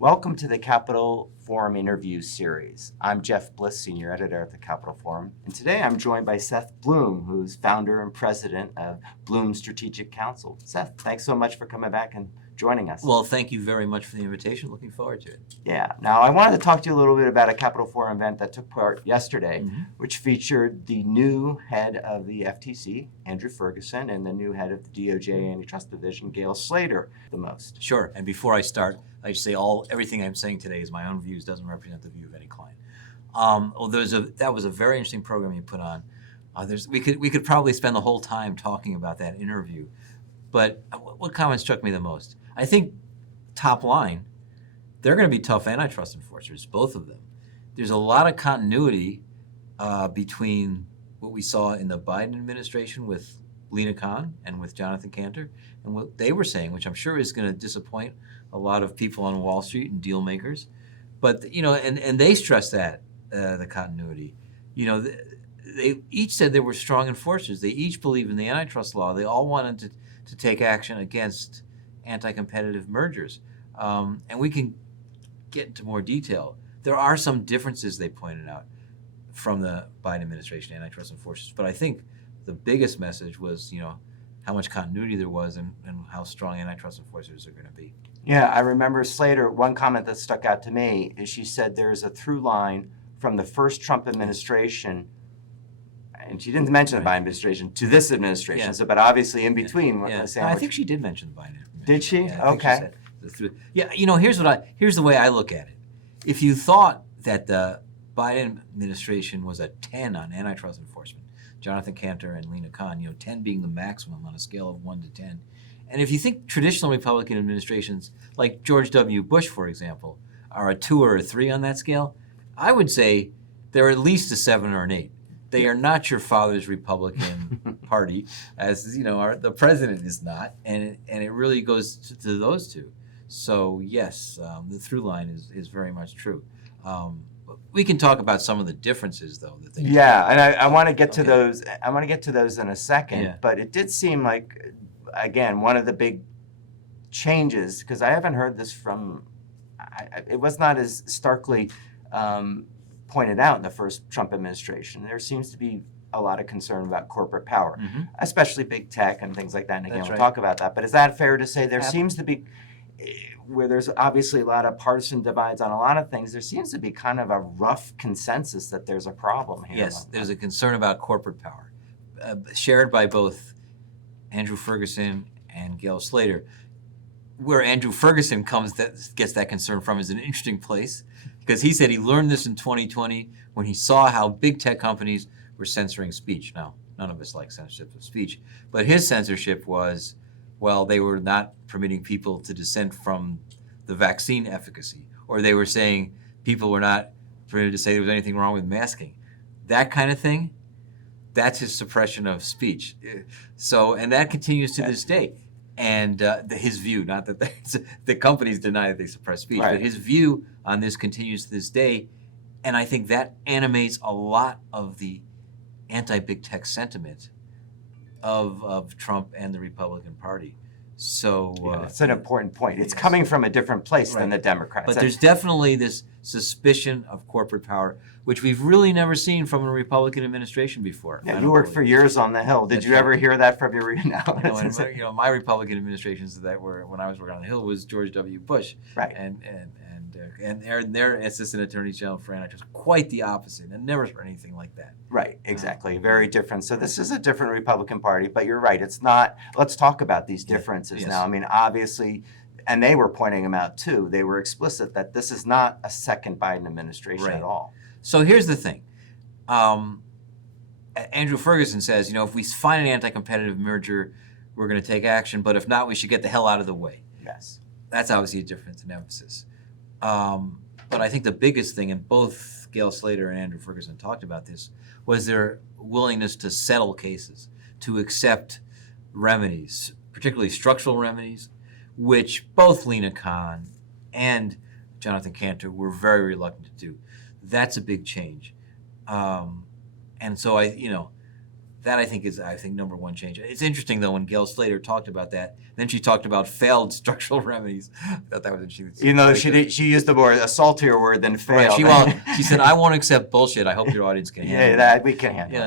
Welcome to the Capital Forum interview series. I'm Jeff Bliss, Senior Editor at the Capital Forum, and today I'm joined by Seth Bloom, who's founder and president of Bloom Strategic Counsel. Seth, thanks so much for coming back and joining us. Well, thank you very much for the invitation. Looking forward to it. Yeah. Now, I wanted to talk to you a little bit about a Capital Forum event that took part yesterday, which featured the new head of the FTC, Andrew Ferguson, and the new head of the DOJ Antitrust Division, Gail Slater, the most. Sure. And before I start, I should say everything I'm saying today is my own views, doesn't represent the view of any client. That was a very interesting program you put on. We could probably spend the whole time talking about that interview, but what comment struck me the most? I think top line, they're going to be tough antitrust enforcers, both of them. There's a lot of continuity between what we saw in the Biden administration with Lina Khan and with Jonathan Kanter, and what they were saying, which I'm sure is going to disappoint a lot of people on Wall Street and deal makers. But, and they stressed that, the continuity. They each said they were strong enforcers. They each believe in the antitrust law. They all wanted to take action against anti-competitive mergers. And we can get into more detail. There are some differences, they pointed out, from the Biden administration antitrust enforcers. But I think the biggest message was, how much continuity there was and how strong antitrust enforcers are going to be. Yeah, I remember Slater, one comment that stuck out to me is she said there's a through line from the first Trump administration, and she didn't mention the Biden administration, to this administration, Yeah. so, but obviously in between. Yeah. I think she did mention the Biden administration. Did she? Yeah, I think Okay. she said here's the way I look at it. If you thought that the Biden administration was a 10 on antitrust enforcement, Jonathan Kanter and Lina Khan, 10 being the maximum on a scale of 1 to 10. And if you think traditional Republican administrations, like George W. Bush, for example, are a 2 or a 3 on that scale, I would say they're at least a 7 or an 8. They are not your father's Republican Party, as the president is not, and it really goes to those two. So yes, the through line is very much true. We can talk about some of the differences, though. And I want to get to those. I want to get to those in a second. Yeah. But it did seem like, again, one of the big changes, because I haven't heard this from. It was not as starkly pointed out in the first Trump administration. There seems to be a lot of concern about corporate power, especially big tech and things like that. And again, we'll talk about that. But is that fair to say there seems to be, where there's obviously a lot of partisan divides on a lot of things, there seems to be kind of a rough consensus that there's a problem here? Yes, there's a concern about corporate power, shared by both Andrew Ferguson and Gail Slater. Where Andrew Ferguson gets that concern from is an interesting place, because he said he learned this in 2020 when he saw how big tech companies were censoring speech. Now, none of us like censorship of speech, but his censorship was, they were not permitting people to dissent from the vaccine efficacy, or they were saying people were not permitted to say there was anything wrong with masking. That kind of thing, that's his suppression of speech. And that continues to this day. And his view, not that the companies deny that they suppress speech, but his view on this continues to this day. And I think that animates a lot of the anti-big tech sentiment of Trump and the Republican Party. So it's an important point. It's coming from a different place than the Democrats. But there's definitely this suspicion of corporate power, which we've really never seen from a Republican administration before. Yeah, you worked for years on the Hill. Did you ever hear that from your my Republican administrations that were when I was working on the Hill was George W. Bush, and their assistant attorney general for antitrust, quite the opposite, and never heard anything like that. Right, exactly, very different. So this is a different Republican Party, but you're right. It's not. Let's talk about these differences now. I mean, obviously. And they were pointing them out too. They were explicit that this is not a second Biden administration at all. So here's the thing. Andrew Ferguson says, if we find an anti-competitive merger, we're going to take action. But if not, we should get the hell out of the way. Yes. That's obviously a difference in emphasis. But I think the biggest thing, and both Gail Slater and Andrew Ferguson talked about this, was their willingness to settle cases, to accept remedies, particularly structural remedies, which both Lina Khan and Jonathan Kanter were very reluctant to do. That's a big change. And so That I think is number one change. It's interesting though when Gail Slater talked about that. Then she talked about failed structural remedies. I thought that was interesting. You know, she used the word a saltier word than failed. Right. She said, "I won't accept bullshit." I hope your audience can handle Yeah, that we can handle.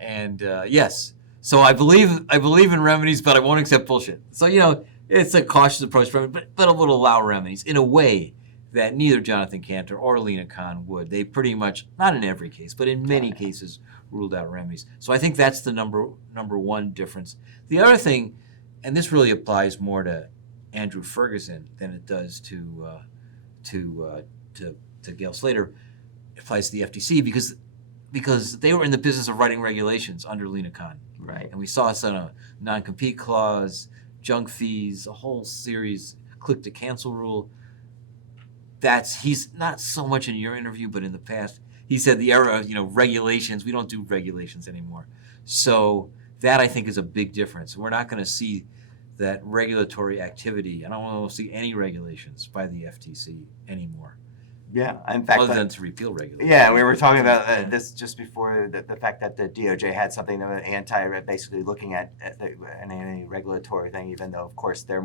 Yeah. Yes. So I believe in remedies, but I won't accept bullshit. So it's a cautious approach from it, but it will allow remedies in a way that neither Jonathan Cantor or Lena Khan would. They pretty much, not in every case, but in many cases, ruled out remedies. So I think that's the number one difference. The other thing, and this really applies more to Andrew Ferguson than it does to Gail Slater, it applies to the FTC because they were in the business of writing regulations under Lena Khan. Right. And we saw us on a non-compete clause, junk fees, a whole series, click to cancel rule. He's not so much in your interview, but in the past, he said the era of regulations, we don't do regulations anymore. So that I think is a big difference. We're not going to see that regulatory activity. I don't want to see any regulations by the FTC anymore. Yeah, in fact, other than to repeal regulations. Yeah, we were talking about this just before the fact that the DOJ had something that was basically looking at any regulatory thing, even though of course they're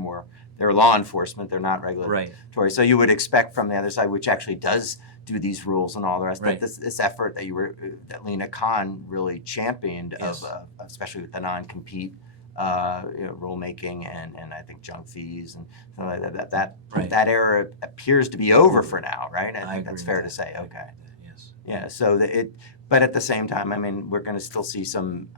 law enforcement, they're not regulatory. Right. So you would expect from the other side, which actually does do these rules and all the rest, right. that this effort that Lena Khan really championed, yes. of especially with the non-compete rulemaking and I think junk fees and that era appears to be over for now, right? I think that's fair to say. Okay. Yes. Yeah. So but at the same time, I mean, we're going to still see some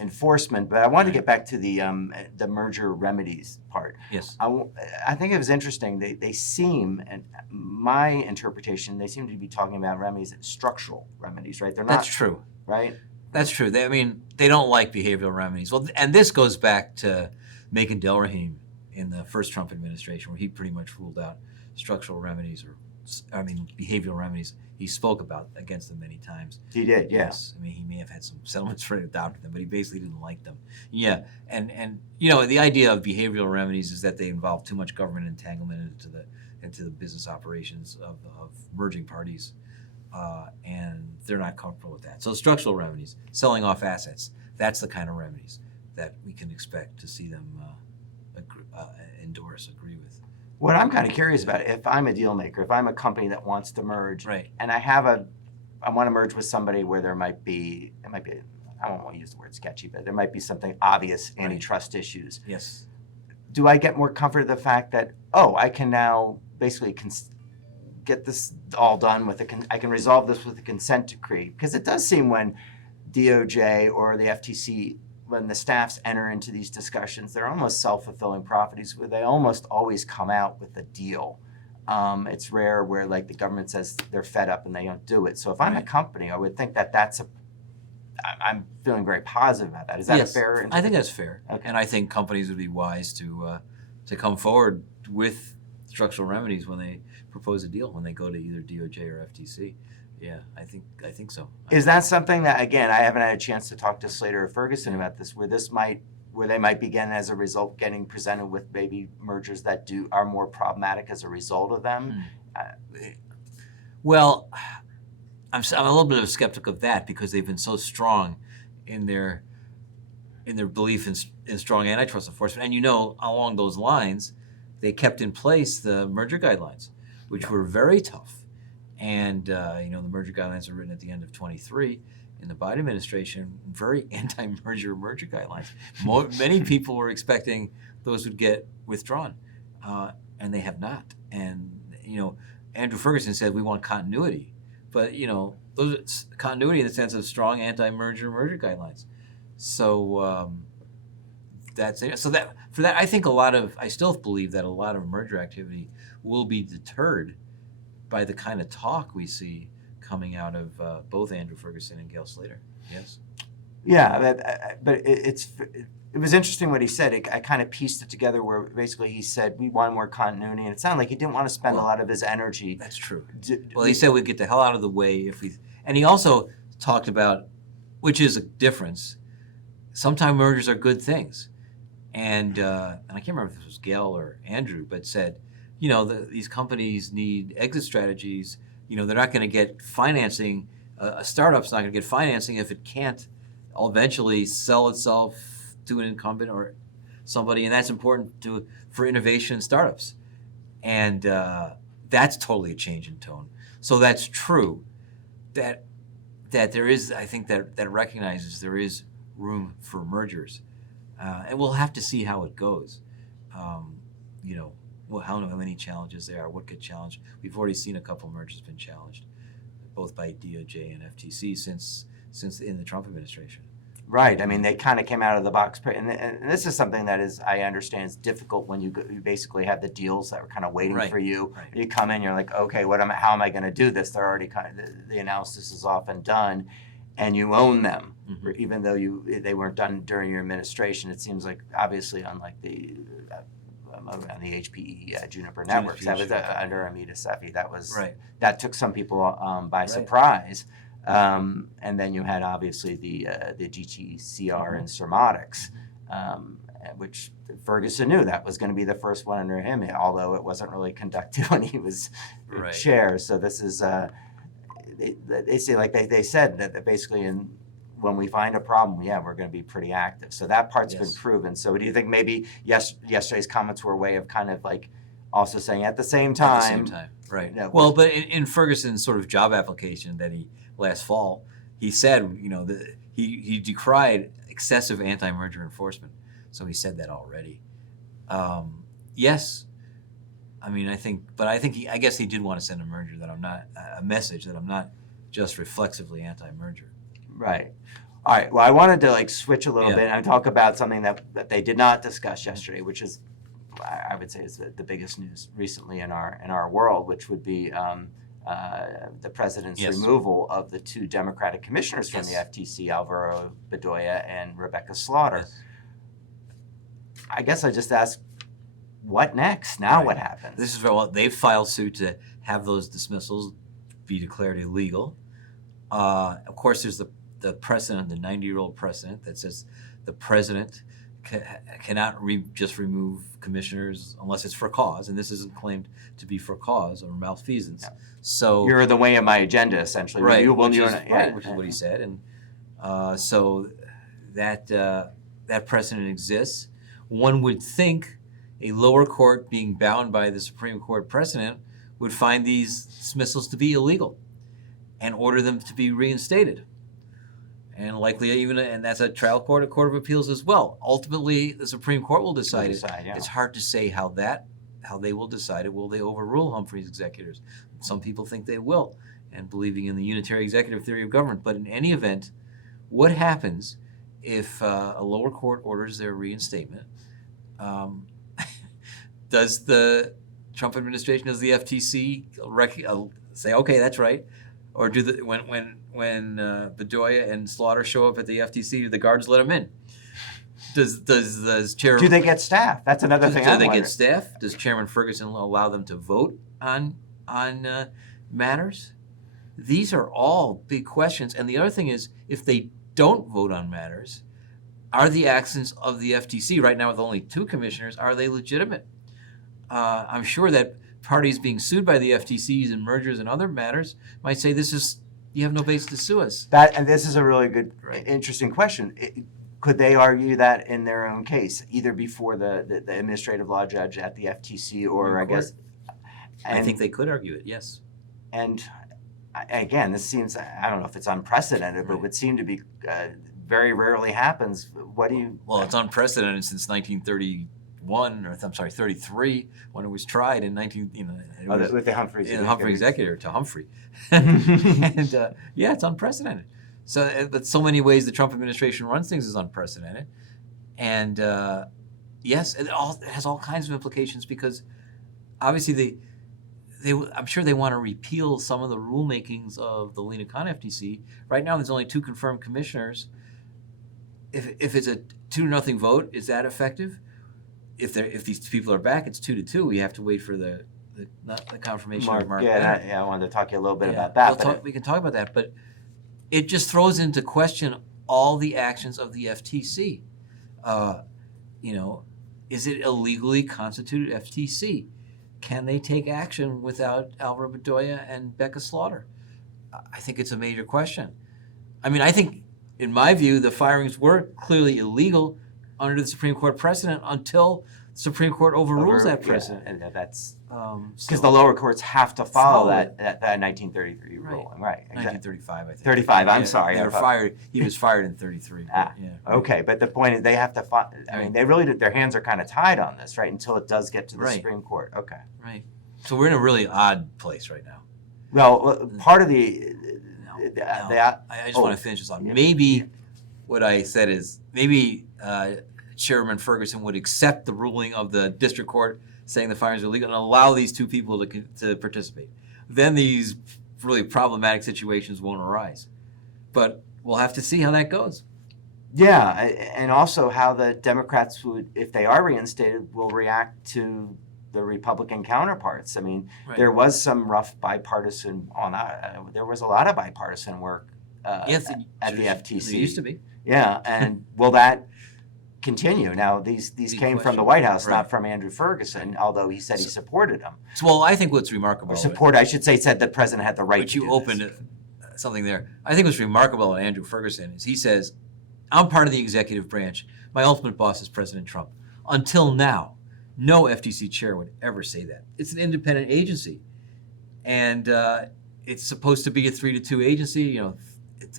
enforcement. But I want to get back to the merger remedies part. Yes. I think it was interesting. They seem, and my interpretation, they seem to be talking about remedies, structural remedies, right? They're not. That's true. Right. That's true. They don't like behavioral remedies. Well, and this goes back to Macon Delrahim in the first Trump administration, where he pretty much ruled out structural remedies, behavioral remedies. He spoke about against them many times. He did, yes. He may have had some settlements for adopting them, but he basically didn't like them. Yeah, and the idea of behavioral remedies is that they involve too much government entanglement into the business operations of merging parties. And they're not comfortable with that. So structural remedies, selling off assets, that's the kind of remedies that we can expect to see them agree with. What I'm kind of curious about, if I'm a deal maker, if I'm a company that wants to merge, right. and I want to merge with somebody where it might be, I don't want to use the word sketchy, but there might be something obvious antitrust issues. Yes. Do I get more comfort of the fact that, I can now basically get this all done I can resolve this with a consent decree? Because it does seem when DOJ or the FTC, when the staffs enter into these discussions, they're almost self-fulfilling prophecies where they almost always come out with a deal. It's rare where the government says they're fed up and they don't do it. So if I'm a company, I would think that I'm feeling very positive about that. Is that a fair? I think that's fair. Okay. And I think companies would be wise to come forward with structural remedies when they propose a deal, when they go to either DOJ or FTC. Yeah, I think so. Is that something that, again, I haven't had a chance to talk to Slater or Ferguson about this, where they might begin as a result getting presented with maybe mergers that are more problematic as a result of them? Well, I'm a little bit of a skeptic of that because they've been so strong in their belief in strong antitrust enforcement. And along those lines, they kept in place the merger guidelines, which were very tough. And, the merger guidelines were written at the end of 23 in the Biden administration, very anti-merger guidelines. Many people were expecting those would get withdrawn, and they have not. And, Andrew Ferguson said we want continuity, but, those continuity in the sense of strong anti-merger guidelines. So that's it. So for that, I think I still believe that a lot of merger activity will be deterred by the kind of talk we see coming out of both Andrew Ferguson and Gail Slater. Yes. Yeah, but it was interesting what he said. I kind of pieced it together where basically he said we want more continuity, and it sounded like he didn't want to spend a lot of his energy. That's true. He said we'd get the hell out of the way and he also talked about, which is a difference, sometimes mergers are good things. And I can't remember if this was Gail or Andrew, but said, these companies need exit strategies. They're not going to get financing. A startup's not going to get financing if it can't eventually sell itself to an incumbent or somebody, and that's important for innovation and startups. And that's totally a change in tone. So that's true. That there is, I think that recognizes there is room for mergers, and we'll have to see how it goes. How many challenges there are, what could challenge. We've already seen a couple mergers been challenged, both by DOJ and FTC since in the Trump administration. Right. I mean, they kind of came out of the box, and this is something that is, I understand, is difficult when you basically have the deals that were kind of waiting for you. Right. You come in, you're like, okay, how am I going to do this? They're already kind of the analysis is often done, and you own them, even though they weren't done during your administration. It seems like obviously, unlike the on the HPE Juniper Networks, that was under Amita Sefi. That took some people by surprise. And then you had obviously the GTCR and Surmodics, which Ferguson knew that was going to be the first one under him, although it wasn't really conducted when he was chair. So this is they say, like they said that basically when we find a problem, we're going to be pretty active. So that part's been proven. So do you think maybe yesterday's comments were a way of kind of like also saying at the same time, right? Well, but in Ferguson's sort of job application that he last fall, he said, he decried excessive anti-merger enforcement. So he said that already. Yes, I mean, I guess he did want to send a message that I'm not just reflexively anti-merger. Right. All right. Well, I wanted to switch a little bit and talk about something that they did not discuss yesterday, which is, I would say, is the biggest news recently in our world, which would be the president's removal of the two Democratic commissioners from the FTC, Alvaro Bedoya and Rebecca Slaughter. Yes. I guess I just ask, what next? Now what happens? This is they've filed suit to have those dismissals be declared illegal. Of course, there's the precedent, the 90-year-old precedent that says the president cannot just remove commissioners unless it's for cause, and this isn't claimed to be for cause or malfeasance. Yeah. So you're the way of my agenda, essentially. Right, which is what he said, and so that precedent exists. One would think a lower court being bound by the Supreme Court precedent would find these dismissals to be illegal and order them to be reinstated. And likely and that's a trial court, a court of appeals as well. Ultimately, the Supreme Court will decide it. It's hard to say how they will decide it. Will they overrule Humphrey's executors? Some people think they will, and believing in the unitary executive theory of government. But in any event, what happens if a lower court orders their reinstatement? Does the Trump administration, does the FTC say, okay, that's right? Or do when Bedoya and Slaughter show up at the FTC, do the guards let them in? Does Chair? Do they get staff? That's another thing. Do they get staff? Does Chairman Ferguson allow them to vote on matters? These are all big questions. And the other thing is, if they don't vote on matters, are the actions of the FTC right now with only two commissioners, are they legitimate? I'm sure that parties being sued by the FTCs in mergers and other matters might say you have no basis to sue us. And this is a really good, interesting question. Could they argue that in their own case, either before the administrative law judge at the FTC or I think they could argue it, yes. And again, this seems, I don't know if it's unprecedented, but it would seem to be very rarely happens. What do you... Well, it's unprecedented since 1931, or I'm sorry, 33, when it was tried in with the Humphrey executor to Humphrey. And it's unprecedented. So, but so many ways the Trump administration runs things is unprecedented. And yes, it has all kinds of implications because obviously I'm sure they want to repeal some of the rulemakings of the Lena Khan FTC. Right now, there's only two confirmed commissioners. If it's a 2-0 vote, is that effective? If these people are back, it's 2-2. We have to wait for the confirmation of Mark. I wanted to talk to you a little bit about that. We can talk about that, but it just throws into question all the actions of the FTC. Is it a legally constituted FTC? Can they take action without Alvaro Bedoya and Becca Slaughter? I think it's a major question. I mean, I think in my view, the firings were clearly illegal under the Supreme Court precedent until the Supreme Court overrules that precedent. And that's So- because the lower courts have to follow Follow that 1933 ruling, right? Exactly. 1935, I think. 35. I'm Yeah, sorry. They were fired. He was fired in 33. but Ah, yeah. Okay, but the point is they have to. I mean, they really their hands are kind of tied on this, right? Until it does get to the Right. Supreme Court. Okay. Right. So we're in a really odd place right now. Well, part of the. I just want to finish this on. Yeah. Maybe what I said is maybe Chairman Ferguson would accept the ruling of the district court saying the firings are illegal and allow these two people to participate. Then these really problematic situations won't arise. But we'll have to see how that goes. Yeah, and also how the Democrats would, if they are reinstated, will react to the Republican counterparts. I mean, Right. there was some rough bipartisan there was a lot of bipartisan work Yes, at the FTC. There used to be. Yeah, and will that continue? Now, these Big came from question. the White House, Right. not from Andrew Ferguson, although he said he supported them. So, well, I think what's remarkable. Or support, I should say, said the president had the right But to you do opened this. something there. I think what's remarkable about Andrew Ferguson is he says, I'm part of the executive branch. My ultimate boss is President Trump. Until now, no FTC chair would ever say that. It's an independent agency. And it's supposed to be a 3-2 agency,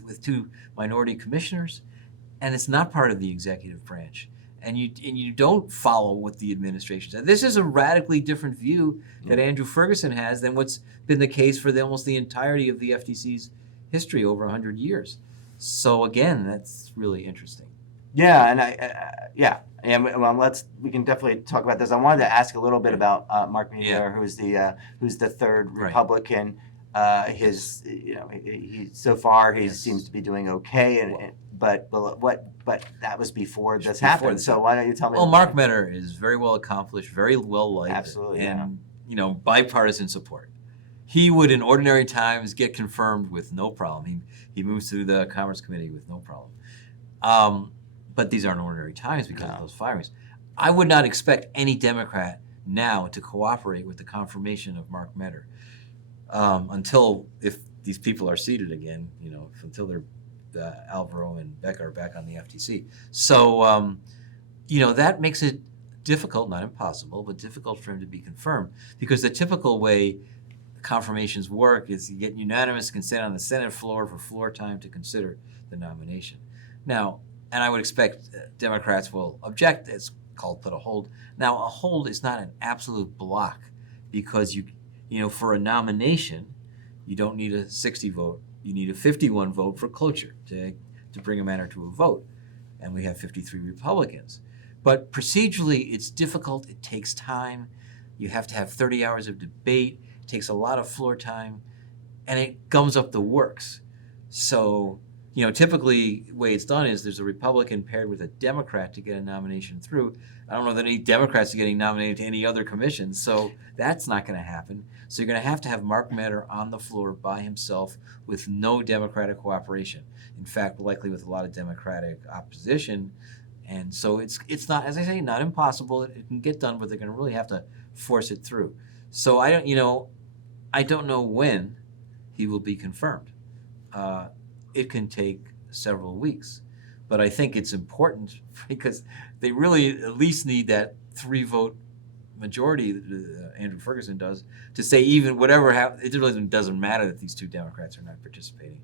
with 2 minority commissioners. And it's not part of the executive branch. And you don't follow what the administration said. This is a radically different view that Andrew Ferguson has than what's been the case for almost the entirety of the FTC's history over 100 years. So again, that's really interesting. Yeah, and we can definitely talk about this. I wanted to ask a little bit about Mark Meador, who's the third Right. Republican. He so far he seems to be doing okay, but that was before this happened. So why don't you tell me? Well, Mark Meador is very well accomplished, very well liked, Absolutely, and bipartisan support. He would, in ordinary times, get confirmed with no problem. He moves through the Commerce Committee with no problem. But these aren't ordinary times because of those firings. I would not expect any Democrat now to cooperate with the confirmation of Mark Meador until, if these people are seated again, until they're Alvaro and Beck are back on the FTC. So, that makes it difficult, not impossible, but difficult for him to be confirmed, because the typical way confirmations work is you get unanimous consent on the Senate floor for floor time to consider the nomination. Now, and I would expect Democrats will object. It's called put a hold. Now, a hold is not an absolute block, because for a nomination, you don't need a 60 vote. You need a 51 vote for cloture to bring a matter to a vote. And we have 53 Republicans. But procedurally, it's difficult. It takes time. You have to have 30 hours of debate. It takes a lot of floor time. And it gums up the works. So, typically the way it's done is there's a Republican paired with a Democrat to get a nomination through. I don't know that any Democrats are getting nominated to any other commission, so that's not going to happen. So you're going to have Mark Meador on the floor by himself with no Democratic cooperation. In fact, likely with a lot of Democratic opposition. And so it's not, as I say, not impossible. It can get done, but they're going to really have to force it through. So I don't know when he will be confirmed. It can take several weeks. But I think it's important because they really at least need that 3-vote majority that Andrew Ferguson does to say even whatever happens, it really doesn't matter that these 2 Democrats are not participating.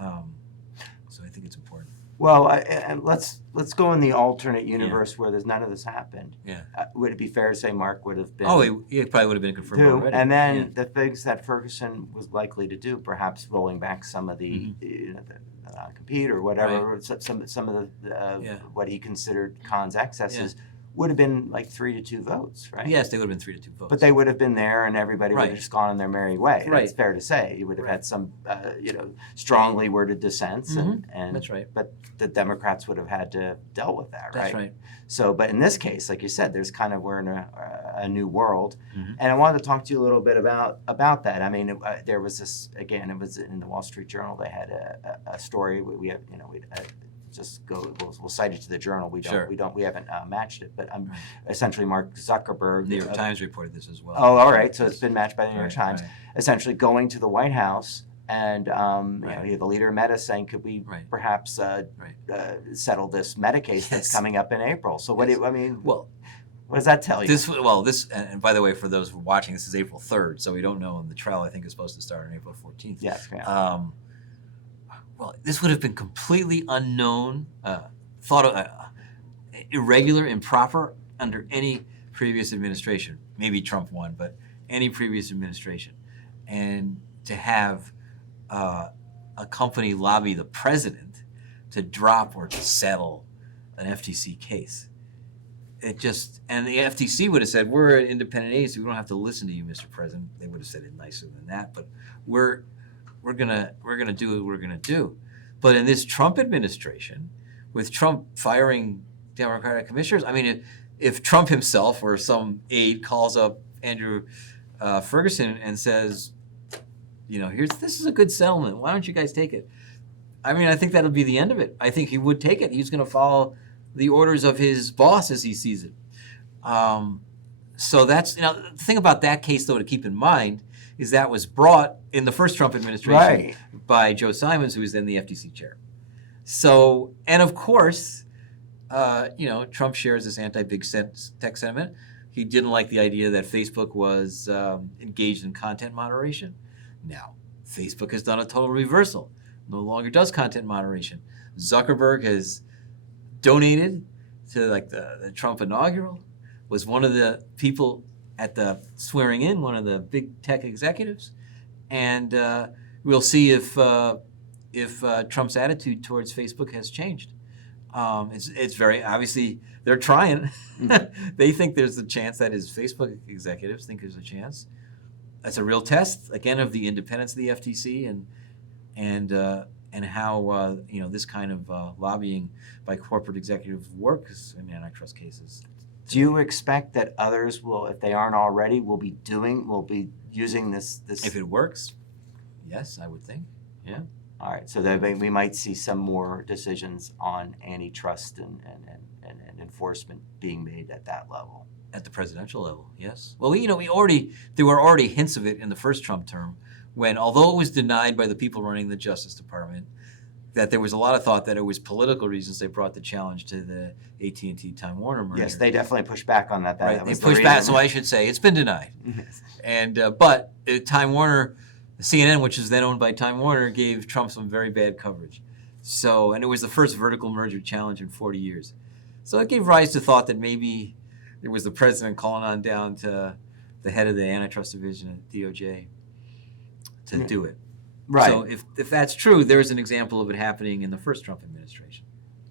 So I think it's important. Well, and let's go in the alternate universe where there's none of this happened. Yeah. Would it be fair to say Mark would have been? Oh, he probably would have been confirmed too, already. and then the things that Ferguson was likely to do, perhaps rolling back some of the, the compete or whatever, some of the what he considered Khan's excesses, would have been like 3-2 votes, right? Yes, they would have been 3-2 votes. But they would have been there, and everybody would have just gone on their merry way. Right. That's fair to say. You would have had some, strongly worded dissents, and That's right. But the Democrats would have had to deal with that, right? That's right. So, but in this case, like you said, we're in a new world, Mm-hmm. and I wanted to talk to you a little bit about that. I mean, there was this again. It was in the Wall Street Journal. They had a story. We have just go. We'll cite it to the Journal. We haven't matched it, but essentially Mark Zuckerberg. The New York Times reported this as well. Oh, all right. So it's been matched by the New York Times. Right. Essentially going to the White House And Right. you have the leader of Meta saying, could we Right. perhaps settle this Meta case that's Yes. coming up in April? So what Yes. do you, I mean, Well, what does that tell you? this, and by the way, for those who are watching, this is April 3rd, so we don't know, and the trial, I think, is supposed to start on April 14th. Yes, yeah. Well, this would have been completely unknown, thought of, irregular, improper under any previous administration. Maybe Trump won, but any previous administration. And to have a company lobby the president to drop or to settle an FTC case. It just, and the FTC would have said, we're an independent agency, we don't have to listen to you, Mr. President. They would have said it nicer than that, but we're gonna do what we're gonna do. But in this Trump administration, with Trump firing Democratic commissioners, I mean, if Trump himself or some aide calls up Andrew Ferguson and says, this is a good settlement, why don't you guys take it? I mean, I think that'll be the end of it. I think he would take it. He's going to follow the orders of his boss as he sees it. So that's, the thing about that case, though, to keep in mind is that was brought in the first Trump administration by Joe Simons, who was then the FTC chair. So, and of course, Trump shares this anti-big tech sentiment. He didn't like the idea that Facebook was engaged in content moderation. Now, Facebook has done a total reversal. No longer does content moderation. Zuckerberg has donated to the Trump inaugural, was one of the people at the swearing in, one of the big tech executives, and we'll see if Trump's attitude towards Facebook has changed. It's very obviously they're trying. They think there's a chance, that is, Facebook executives think there's a chance. That's a real test again of the independence of the FTC and how this kind of lobbying by corporate executives works in antitrust cases. Do you expect that others will, if they aren't already, will be using this? If it works, yes, I would think. Yeah. All right, so that we might see some more decisions on antitrust and enforcement being made at that level. At the presidential level, yes. Well, there were already hints of it in the first Trump term, when, although it was denied by the people running the Justice Department, that there was a lot of thought that it was political reasons they brought the challenge to the AT&T Time Warner merger. Yes, they definitely pushed back on that. Right, they pushed back, so I should say it's been denied. Yes. And but Time Warner, CNN, which is then owned by Time Warner, gave Trump some very bad coverage. So, and it was the first vertical merger challenge in 40 years. So it gave rise to thought that maybe there was the president calling on down to the head of the antitrust division at DOJ to do it. Right. So if that's true, there's an example of it happening in the first Trump administration.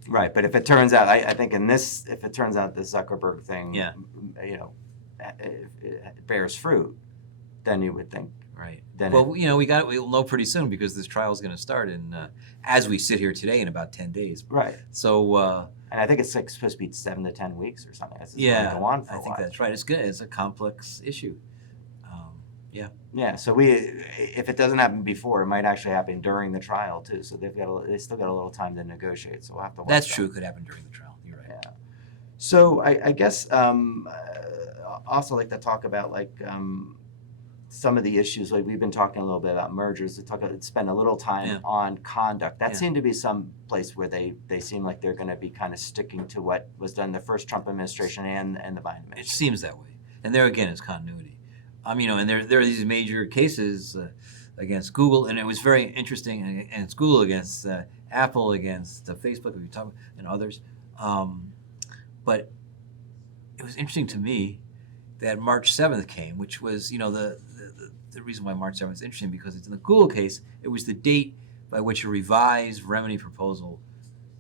Right, but if it turns out, I think if it turns out the Zuckerberg thing, it bears fruit, then you would think. Right. Then we'll know pretty soon, because this trial is going to start as we sit here today, in about 10 days. Right. So. And I think it's supposed to be 7 to 10 weeks or something. It's going to go on for a while. I think that's right. It's good. It's a complex issue. Yeah. So if it doesn't happen before, it might actually happen during the trial too. So they still got a little time to negotiate. So we'll have to watch. That's true. It could happen during the trial. You're right. Yeah. So I guess also like to talk about some of the issues. Like we've been talking a little bit about mergers. To spend a little time on conduct. That seemed to be some place where they seem like they're going to be kind of sticking to what was done the first Trump administration and the Biden administration. It seems that way. And there again is continuity. And there are these major cases against Google, and it was very interesting against Google, against Apple, against Facebook, and others. But it was interesting to me that March 7th came, which was, the reason why March 7th is interesting, because it's in the Google case, it was the date by which a revised remedy proposal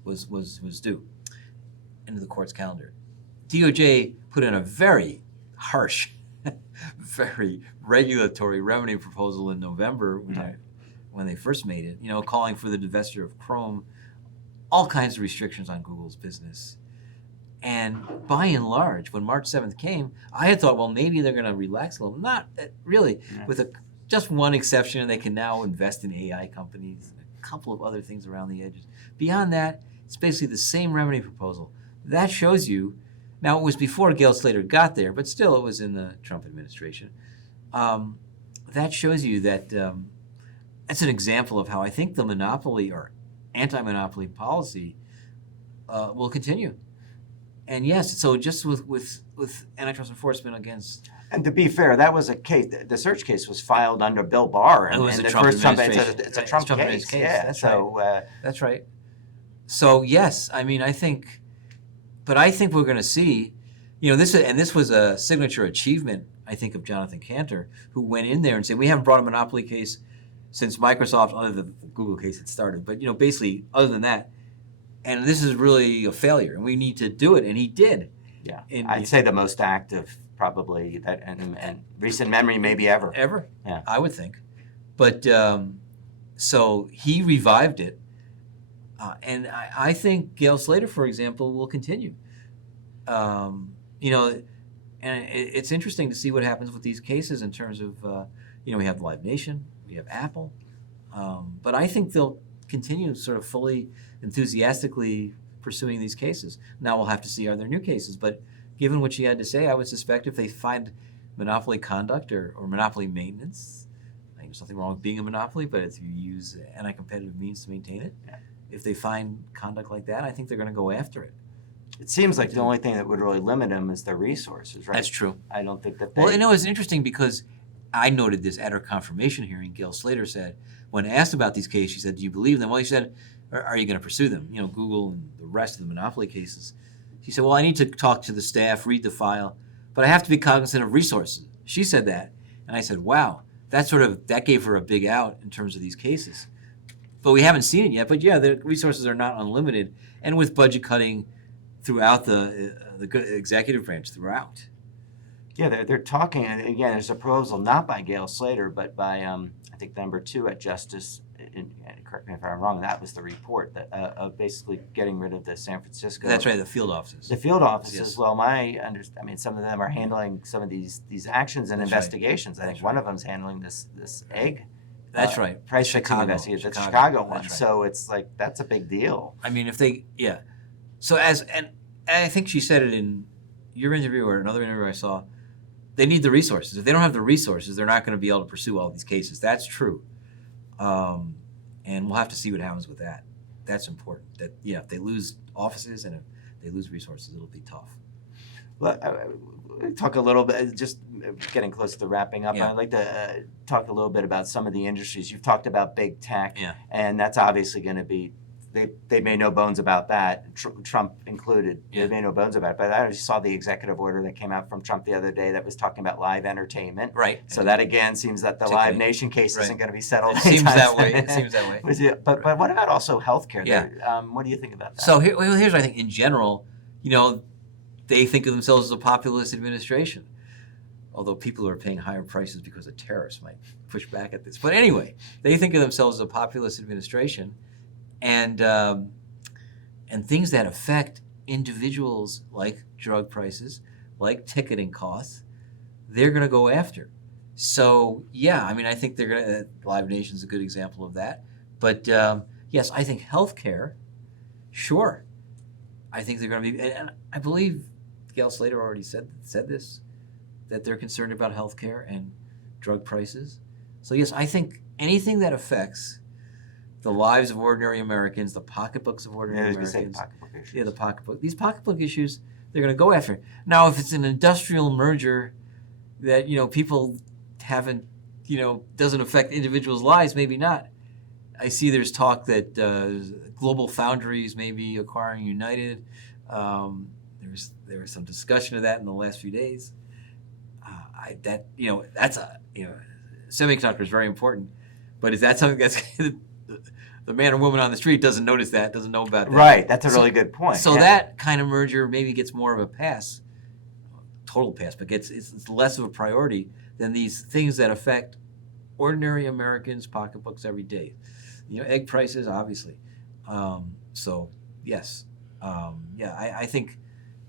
was due into the court's calendar. DOJ put in a very harsh, very regulatory remedy proposal in November when they first made it, calling for the divestiture of Chrome, all kinds of restrictions on Google's business. And by and large, when March 7th came, I had thought, well, maybe they're going to relax a little. Not really, with just one exception, they can now invest in AI companies, and a couple of other things around the edges. Beyond that, it's basically the same remedy proposal. That shows you. Now, it was before Gail Slater got there, but still it was in the Trump administration. That shows you that that's an example of how I think the monopoly or anti-monopoly policy will continue. And yes, so just with antitrust enforcement against. And to be fair, that was a case. The search case was filed under Bill Barr, It was and a the Trump first Trump. administration. It's a Right, Trump Trump case. case. Yeah. That's So That's right. So yes, I mean, I think, but I think we're going to see, this was a signature achievement, I think, of Jonathan Cantor, who went in there and said, we haven't brought a monopoly case since Microsoft, other than the Google case had started, but basically, other than that, and this is really a failure, and we need to do it, and he did. yeah, I'd say the most active probably that and recent memory maybe ever. Ever, Yeah, I would think, but so he revived it, and I think Gail Slater, for example, will continue. And it's interesting to see what happens with these cases in terms of, we have Live Nation, we have Apple, but I think they'll continue sort of fully, enthusiastically pursuing these cases. Now we'll have to see, are there new cases? But given what she had to say, I would suspect if they find monopoly conduct or monopoly maintenance, I think there's nothing wrong with being a monopoly, but if you use anti-competitive means to maintain it, yeah. If they find conduct like that, I think they're going to go after it. It seems like the only thing that would really limit them is their resources, right? That's true. I don't think that they. Well, it's interesting because I noted this at her confirmation hearing. Gail Slater said, when asked about these cases, she said, do you believe them? Well, she said, are you going to pursue them? Google and the rest of the monopoly cases. She said, well, I need to talk to the staff, read the file, but I have to be cognizant of resources. She said that. And I said, wow, that gave her a big out in terms of these cases. But we haven't seen it yet. But yeah, the resources are not unlimited. And with budget cutting throughout the executive branch throughout. Yeah, they're talking, and again, there's a proposal not by Gail Slater, but by, I think, number 2 at Justice, and correct me if I'm wrong, that was the report, that of basically getting rid of the San Francisco. That's right, the field offices. The field offices, Yes. well, some of them are handling some of these actions and That's right. investigations. I think That's one right. of them's handling this egg. That's right. Price fixing Chicago. investigation. That's Chicago. Chicago one. That's right. So it's like, that's a big deal. I mean, So and I think she said it in your interview or another interview I saw, they need the resources. If they don't have the resources, they're not going to be able to pursue all these cases. That's true. And we'll have to see what happens with that. That's important. That, if they lose offices and if they lose resources, it'll be tough. Well, talk a little bit, just getting close to wrapping up. Yeah. I'd like to talk a little bit about some of the industries. You've talked about big tech, Yeah. and that's obviously going to be, they made no bones about that, Trump included. Yeah. They made no bones about it. But I just saw the executive order that came out from Trump the other day that was talking about live entertainment. Right. So that, again, seems that the Live Nation case Right. isn't going to be settled It seems anytime that way. soon. It seems that way. But what about also healthcare? Yeah. What do you think about that? So here's what I think. In general, they think of themselves as a populist administration. Although people who are paying higher prices because of tariffs might push back at this. But anyway, they think of themselves as a populist administration, and things that affect individuals like drug prices, like ticketing costs, they're going to go after. So yeah, I mean, I think they're going to. Live Nation's a good example of that. But yes, I think healthcare, sure. I think they're going to be, and I believe Gail Slater already said this, that they're concerned about healthcare and drug prices. So yes, I think anything that affects the lives of ordinary Americans, the pocketbooks of ordinary Americans. Pocketbook issues. Yeah, the pocketbook. These pocketbook issues, they're going to go after. Now, if it's an industrial merger that people haven't, doesn't affect individuals' lives, maybe not. I see there's talk that Global Foundries may be acquiring United. There was some discussion of that in the last few days. Semiconductor is very important, but is that something that's the man or woman on the street doesn't notice that, doesn't know about that? Right, that's a really good point. So yeah. that kind of merger maybe gets more of a pass, total pass, but it's less of a priority than these things that affect ordinary Americans' pocketbooks every day. Egg prices, obviously. So yes, I think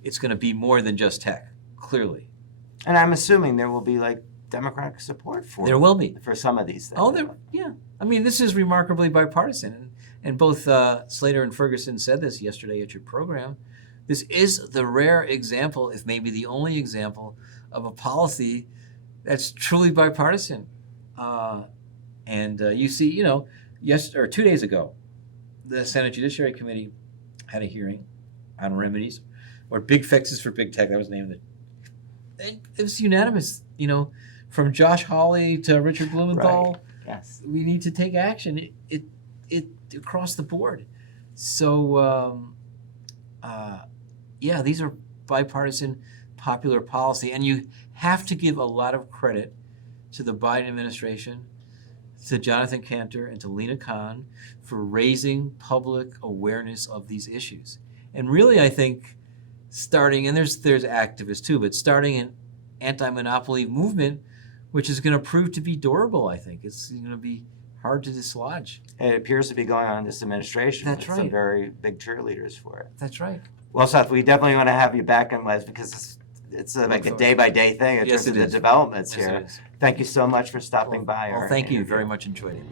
it's going to be more than just tech, clearly. And I'm assuming there will be Democratic support for There will be. for some of these things. Oh, yeah. I mean, this is remarkably bipartisan, and both Slater and Ferguson said this yesterday at your program. This is the rare example, if maybe the only example, of a policy that's truly bipartisan. And you see, you know, 2 days ago, the Senate Judiciary Committee had a hearing on remedies or big fixes for big tech. That was the name of it. And it was unanimous, you know, from Josh Hawley to Richard Blumenthal. Right. Yes. We need to take action. It across the board. So yeah, these are bipartisan, popular policy, and you have to give a lot of credit to the Biden administration, to Jonathan Cantor, and to Lena Khan for raising public awareness of these issues. And really, I think starting, and there's activists too, but starting an anti-monopoly movement, which is going to prove to be durable. I think it's going to be hard to dislodge. It appears to be going on in this administration. That's with some right. very big cheerleaders for it. That's right. Well, Seth, we definitely want to have you back in Les because it's like a day-by-day thing in Yes, terms of it the is. developments Yes, here. it is. Thank you so much for stopping by. Well, our thank you interview. very much. Enjoyed it.